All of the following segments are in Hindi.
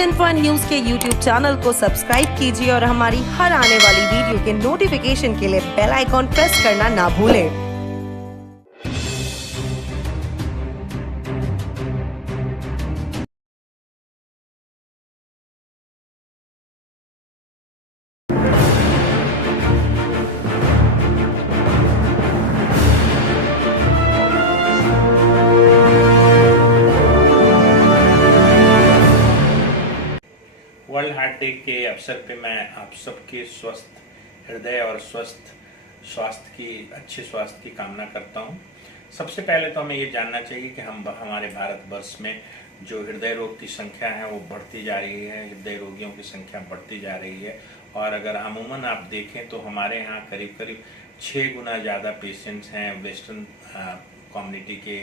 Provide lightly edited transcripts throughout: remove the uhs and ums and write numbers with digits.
भारत इन्फो न्यूज के यूट्यूब चैनल को सब्सक्राइब कीजिए और हमारी हर आने वाली वीडियो के नोटिफिकेशन के लिए बेल आइकॉन प्रेस करना ना भूलें। वर्ल्ड हार्ट डे के अवसर पे मैं आप सबके स्वस्थ हृदय और स्वस्थ स्वास्थ्य की अच्छे स्वास्थ्य की कामना करता हूं। सबसे पहले तो हमें ये जानना चाहिए कि हमारे भारतवर्ष में जो हृदय रोग की संख्या है वो बढ़ती जा रही है, हृदय रोगियों की संख्या बढ़ती जा रही है। और अगर अमूमन आप देखें तो हमारे यहाँ करीब करीब 6 गुना ज़्यादा पेशेंट्स हैं। वेस्टर्न कम्युनिटी के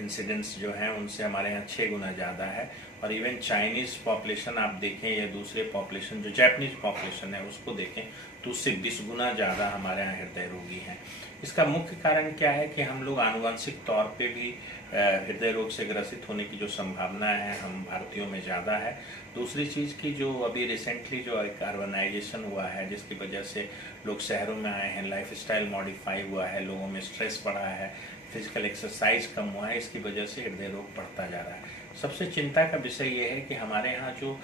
इंसिडेंट्स जो हैं उनसे हमारे यहाँ 6 गुना ज़्यादा है। और इवन चाइनीज़ पॉपुलेशन आप देखें या दूसरे पॉपुलेशन जो जापानीज पॉपुलेशन है उसको देखें तो उससे 20 गुना ज़्यादा हमारे यहाँ हृदय रोगी हैं। इसका मुख्य कारण क्या है कि हम लोग आनुवंशिक तौर पे भी हृदय रोग से ग्रसित होने की जो संभावना है हम भारतीयों में ज़्यादा है। दूसरी चीज़ की जो अभी रिसेंटली जो एक अर्बनाइजेशन हुआ है जिसकी वजह से लोग शहरों में आए हैं, लाइफस्टाइल मॉडिफाई हुआ है, लोगों में स्ट्रेस बढ़ा है, फिजिकल एक्सरसाइज कम हुआ है, इसकी वजह से हृदय रोग बढ़ता जा रहा है। सबसे चिंता का विषय ये है कि हमारे यहाँ जो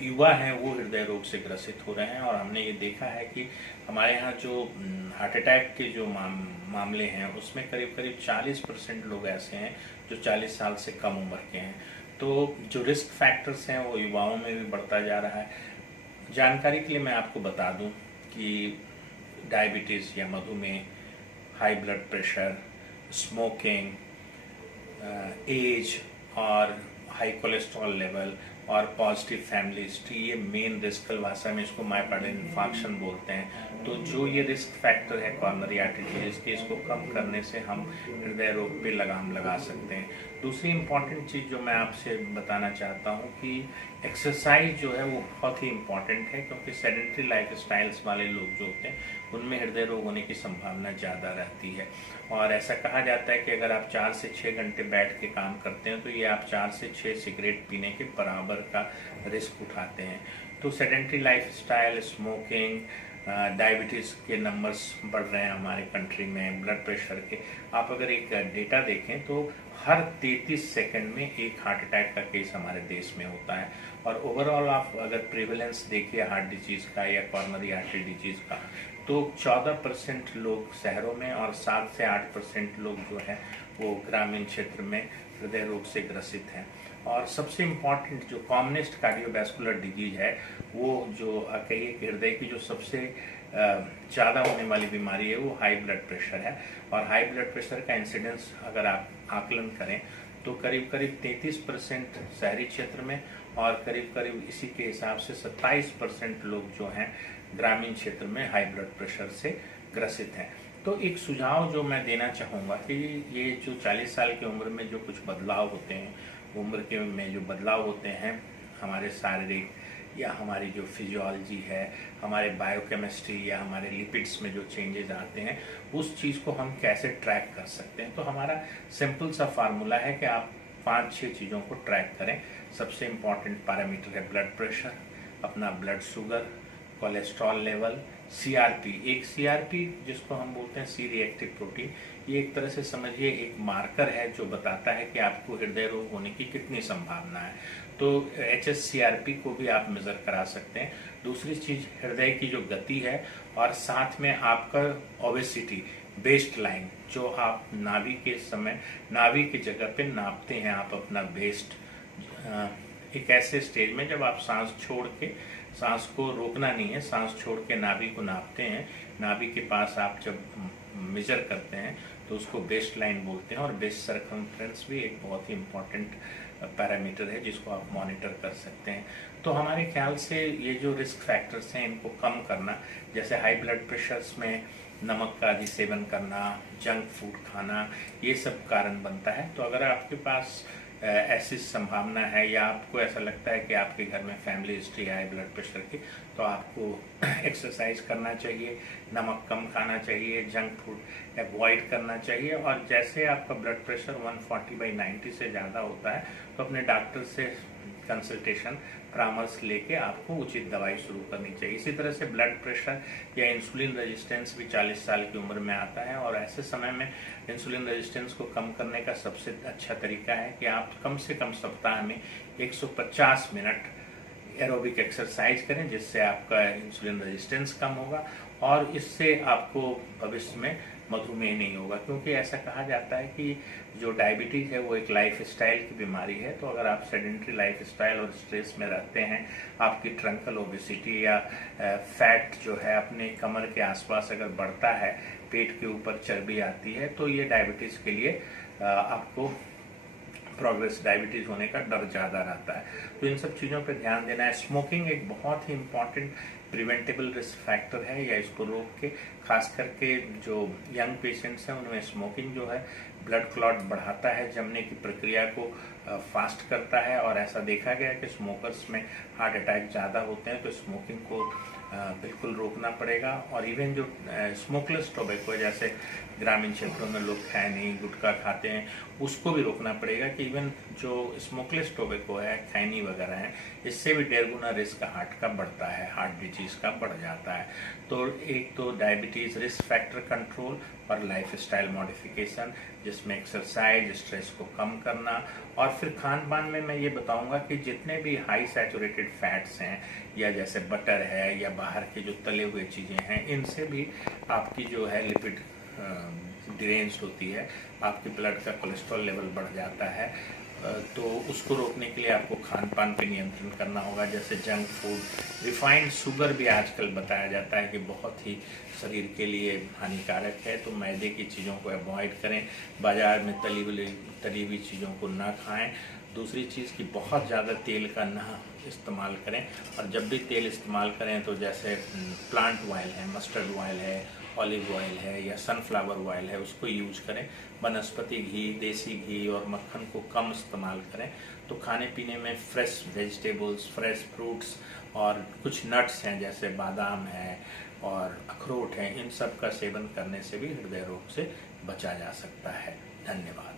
युवा हैं वो हृदय रोग से ग्रसित हो रहे हैं। और हमने ये देखा है कि हमारे यहाँ जो हार्ट अटैक के जो मामले हैं उसमें करीब करीब 40% लोग ऐसे हैं जो 40 साल से कम उम्र के हैं। तो जो रिस्क फैक्टर्स हैं वो युवाओं में भी बढ़ता जा रहा है। जानकारी के लिए मैं आपको बता दूं कि डायबिटीज़ या मधुमेह, high blood pressure, smoking, age और हाई कोलेस्ट्रॉल लेवल और पॉजिटिव फैमिली हिस्ट्री, ये मेन रिस्क, भाषा में इसको मायोकार्डियल इन्फार्क्शन बोलते हैं। तो जो ये रिस्क फैक्टर है कॉर्नरी आर्टरी डिजीज के, इसको कम करने से हम हृदय रोग पे लगाम लगा सकते हैं। दूसरी इम्पॉर्टेंट चीज़ जो मैं आपसे बताना चाहता हूँ कि एक्सरसाइज जो है वो बहुत ही इम्पॉर्टेंट है, क्योंकि सेडेंटरी लाइफ स्टाइल्स वाले लोग जो होते हैं उनमें हृदय रोग होने की संभावना ज़्यादा रहती है। और ऐसा कहा जाता है कि अगर आप 4 से 6 घंटे बैठ के काम करते हैं तो ये आप 4 से 6 सिगरेट पीने के बराबर का रिस्क उठाते हैं। तो sedentary life style, smoking, diabetes के नंबर्स बढ़ रहे हैं हमारे कंट्री में, ब्लड प्रेशर के। आप अगर एक डेटा देखें तो हर 33 सेकंड में एक हार्ट अटैक का केस हमारे देश में होता है। और ओवरऑल आप अगर प्रिवेलेंस देखिए हार्ट डिजीज़ का या कॉर्नरी आर्टरी डिजीज़ का, तो 14% लोग शहरों में और 7 से 8% लोग जो है वो ग्रामीण क्षेत्र में हृदय रोग से ग्रसित हैं। और सबसे इम्पॉर्टेंट जो कॉमनेस्ट कार्डियोवैस्कुलर डिजीज है वो जो कहिए कि हृदय की जो सबसे ज़्यादा होने वाली बीमारी है वो हाई ब्लड प्रेशर है। और हाई ब्लड प्रेशर का इंसिडेंस अगर आप आकलन करें तो करीब करीब 33% शहरी क्षेत्र में और करीब करीब इसी के हिसाब से 27% लोग जो हैं ग्रामीण क्षेत्र में हाई ब्लड प्रेशर से ग्रसित हैं। तो एक सुझाव जो मैं देना चाहूँगा कि ये जो 40 साल की उम्र में जो कुछ बदलाव होते हैं, उम्र के में जो बदलाव होते हैं हमारे शारीरिक या हमारी जो फिजियोलॉजी है, हमारे बायोकेमिस्ट्री या हमारे लिपिड्स में जो चेंजेस आते हैं, उस चीज़ को हम कैसे ट्रैक कर सकते हैं। तो हमारा सिंपल सा फार्मूला है कि आप 5-6 चीज़ों को ट्रैक करें। सबसे इम्पॉर्टेंट पैरामीटर है ब्लड प्रेशर, अपना blood sugar, cholesterol level, CRP. एक सीआरपी जिसको हम बोलते हैं सी रिएक्टिव प्रोटीन, ये एक तरह से समझिए एक मार्कर है जो बताता है कि आपको हृदय रोग होने की कितनी संभावना है। तो HSCRP को भी आप मेजर करा सकते हैं। दूसरी चीज हृदय की जो गति है और साथ में आपका ओबेसिटी, वेस्ट लाइन, जो आप नाभि के समय नाभि की जगह पे नापते हैं आप अपना वेस्ट, एक ऐसे स्टेज में जब आप सांस छोड़ के, सांस को रोकना नहीं है, सांस छोड़ के नाभि को नापते हैं, नाभि के पास आप जब मेजर करते हैं तो उसको वेस्ट लाइन बोलते हैं। और वेस्ट सर्कमफ्रेंस भी एक बहुत ही इम्पोर्टेंट पैरामीटर है जिसको आप मॉनिटर कर सकते हैं। तो हमारे ख्याल से ये जो रिस्क फैक्टर्स हैं इनको कम करना, जैसे हाई ब्लड प्रेशर्स में नमक का अधिक सेवन करना, जंक फूड खाना, ये सब कारण बनता है। तो अगर आपके पास ऐसी संभावना है या आपको ऐसा लगता है कि आपके घर में फैमिली हिस्ट्री है ब्लड प्रेशर की, तो आपको एक्सरसाइज करना चाहिए, नमक कम खाना चाहिए, जंक फूड अवॉइड करना चाहिए। और जैसे आपका ब्लड प्रेशर 140/90 से ज़्यादा होता है तो अपने डॉक्टर से कंसल्टेशन परामर्श लेके आपको उचित दवाई शुरू करनी चाहिए। इसी तरह से ब्लड प्रेशर या इंसुलिन रेजिस्टेंस भी 40 साल की उम्र में आता है, और ऐसे समय में इंसुलिन रेजिस्टेंस को कम करने का सबसे अच्छा तरीका है कि आप कम से कम सप्ताह में 150 मिनट एरोबिक एक्सरसाइज करें, जिससे आपका इंसुलिन रेजिस्टेंस कम होगा और इससे आपको भविष्य में मधुमेह नहीं होगा। क्योंकि ऐसा कहा जाता है कि जो डायबिटीज़ है वो एक लाइफ स्टाइल की बीमारी है, तो अगर आप सेडेंट्री लाइफ स्टाइल और स्ट्रेस में रहते हैं, आपकी ट्रंकल ओबेसिटी या फैट जो है अपने कमर के आसपास अगर बढ़ता है, पेट के ऊपर चर्बी आती है, तो ये डायबिटीज़ के लिए आपको प्रोग्रेस डायबिटीज़ होने का डर ज़्यादा रहता है। तो इन सब चीज़ों पे ध्यान देना है। स्मोकिंग एक बहुत ही इम्पॉर्टेंट प्रिवेंटेबल रिस्क फैक्टर है, या इसको रोक के खास करके जो यंग पेशेंट्स हैं उनमें स्मोकिंग जो है ब्लड क्लॉट बढ़ाता है, जमने की प्रक्रिया को फास्ट करता है, और ऐसा देखा गया है कि स्मोकर्स में हार्ट अटैक ज़्यादा होते हैं। तो स्मोकिंग को बिल्कुल रोकना पड़ेगा। और इवन जो स्मोकलेस टोबैको है, जैसे ग्रामीण क्षेत्रों में लोग खैनी गुटखा खाते हैं, उसको भी रोकना पड़ेगा कि इवन जो स्मोकलेस टोबैको है, खैनी वगैरह है, इससे भी 1.5 गुना रिस्क हार्ट का बढ़ता है, हार्ट डिजीज का बढ़ जाता है। तो एक तो डायबिटीज़ रिस्क फैक्टर कंट्रोल और लाइफ स्टाइल मॉडिफिकेशन, जिसमें एक्सरसाइज, स्ट्रेस को कम करना, और फिर खान पान में मैं ये बताऊंगा कि जितने भी हाई सैचुरेटेड फैट्स हैं, या जैसे बटर है या बाहर के जो तले हुए चीज़ें हैं, इनसे भी आपकी जो है लिपिड डिरेंज होती है, आपके ब्लड का कोलेस्ट्रॉल लेवल बढ़ जाता है। तो उसको रोकने के लिए आपको खान पान पे नियंत्रण करना होगा। जैसे जंक फूड, रिफाइंड शुगर भी आजकल बताया जाता है कि बहुत ही शरीर के लिए हानिकारक है, तो मैदे की चीज़ों को अवॉइड करें, बाज़ार में तली हुई चीज़ों को ना खाएं। दूसरी चीज़ कि बहुत ज़्यादा तेल का ना इस्तेमाल करें, और जब भी तेल इस्तेमाल करें तो जैसे प्लांट ऑयल है, मस्टर्ड ऑयल है, ऑलिव ऑयल है या सनफ्लावर ऑयल है, उसको यूज करें। वनस्पति घी, देसी घी और मक्खन को कम इस्तेमाल करें। तो खाने पीने में फ्रेश वेजिटेबल्स, फ्रेश फ्रूट्स और कुछ नट्स हैं जैसे बादाम है और अखरोट हैं, इन सब का सेवन करने से भी हृदय रोग से बचा जा सकता है। धन्यवाद।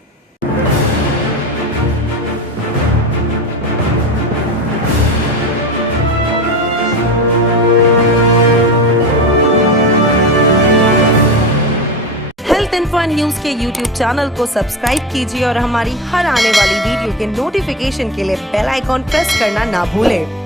हेल्थ इन्फो न्यूज के यूट्यूब चैनल को सब्सक्राइब कीजिए और हमारी हर आने वाली वीडियो के नोटिफिकेशन के लिए बेल आइकॉन प्रेस करना ना भूलें।